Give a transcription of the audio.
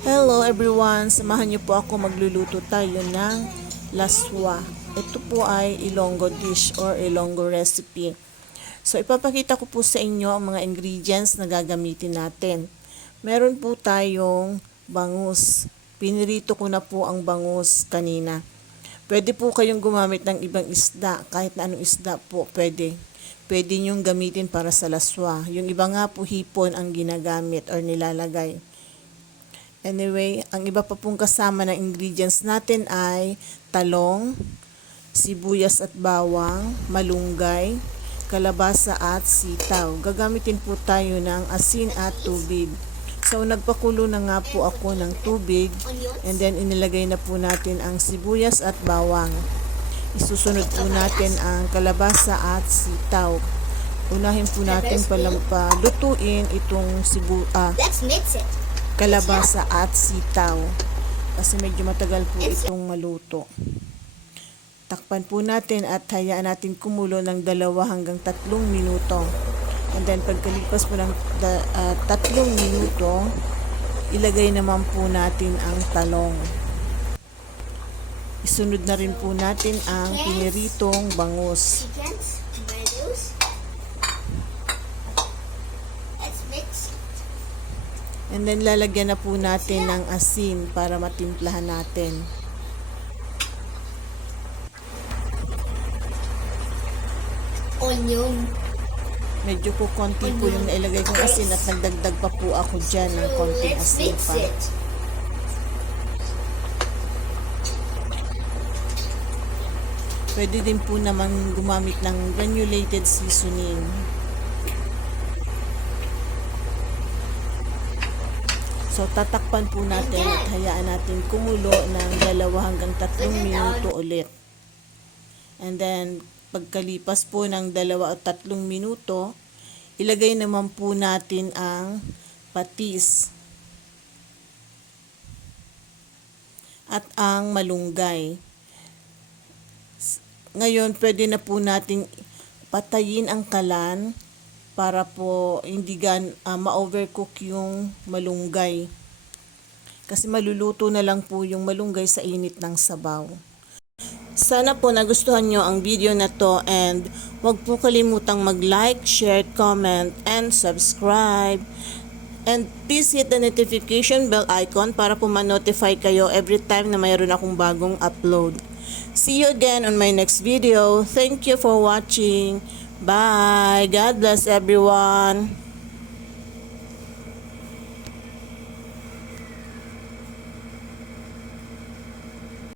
Hello everyone! Samahan niyo po ako, magluluto tayo ng laswa. Ito po ay Ilonggo dish or Ilonggo recipe. So ipapakita ko po sa inyo ang mga ingredients na gagamitin natin. Meron po tayong bangus. Pinirito ko na po ang bangus kanina. Pwede po kayong gumamit ng ibang isda, kahit na anong isda po pwede. Pwede nyong gamitin para sa laswa. Yung iba nga po hipon ang ginagamit or nilalagay. Anyway, ang iba pa pong kasama ng ingredients natin ay talong, sibuyas at bawang, malunggay, kalabasa at sitaw. Gagamitin po tayo ng asin at tubig. So, nagpakulo na nga po ako ng tubig and then inilagay na po natin ang sibuyas at bawang. Isusunod po natin ang kalabasa at sitaw. Unahin po natin palutuin itong Let's mix it. kalabasa at sitaw kasi medyo matagal po itong maluto. Takpan po natin at hayaan natin kumulo ng 2 hanggang 3 minuto. And then pagkalipas po ng 3 minuto, ilagay naman po natin ang talong. Isunod na rin po natin ang piniritong bangus. And then lalagyan na po natin ng asin para matimplahan natin. Onion. Medyo po konti po yung nailagay kong asin at nagdagdag pa po ako dyan ng konting Let's asin mix pa. it. Pwede din po naman gumamit ng granulated seasoning. So, tatakpan po natin at hayaan natin kumulo ng 2 hanggang 3 minuto ulit. And then, pagkalipas po ng 2 o 3 minuto, ilagay naman po natin ang patis at ang malunggay. Ngayon, pwede na po nating patayin ang kalan para po hindi ma-overcook yung malunggay. Kasi maluluto na lang po yung malunggay sa init ng sabaw. Sana po nagustuhan nyo ang video na to and huwag po kalimutang mag-like, share, comment, and subscribe. And please hit the notification bell icon para po ma-notify kayo every time na mayroon akong bagong upload. See you again on my next video. Thank you for watching. Bye. God bless everyone.